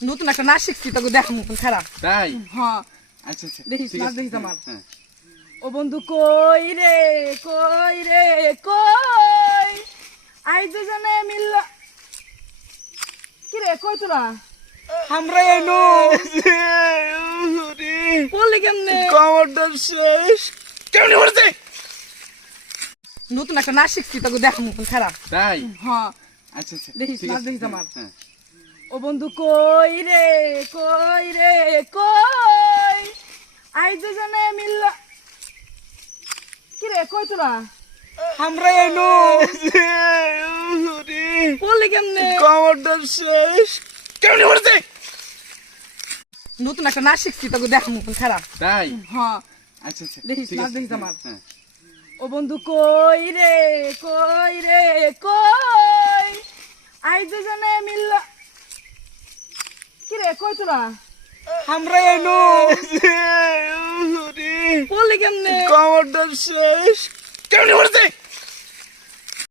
নতুন একটা নাচ শিখছি তোকে দেখ মতন খারাপ তাই হ্যাঁ আচ্ছা আচ্ছা দেখিস ঠিক নাচ আছে, দেখিস আমার হ্যাঁ। ও বন্ধু কই রে কই আই দুজনে মিলল কি রে কই তোরা আমরা এনো বললি কেমনে কমরটা শেষ কেমনে করছে নতুন একটা নাচ শিখছি তোকে দেখ মতন খারাপ তাই হ্যাঁ আচ্ছা আচ্ছা দেখিস ঠিক নাচ আছে, দেখিস আমার হ্যাঁ। ও বন্ধু কই রে কই আই দুজনে মিলল কি রে কই তোরা আমরা এনো বললি কেমনে কমরটা শেষ কেমনে করছে নতুন একটা নাচ শিখছি তোকে দেখ মতন খারাপ তাই হ্যাঁ আচ্ছা আচ্ছা দেখিস ঠিক নাচ আছে, দেখিস আমার হ্যাঁ। ও বন্ধু কই রে কই আই দুজনে মিলল কি রে কই তোরা আমরা এনো বললি কেমনে কমরটা শেষ কেমনে করছে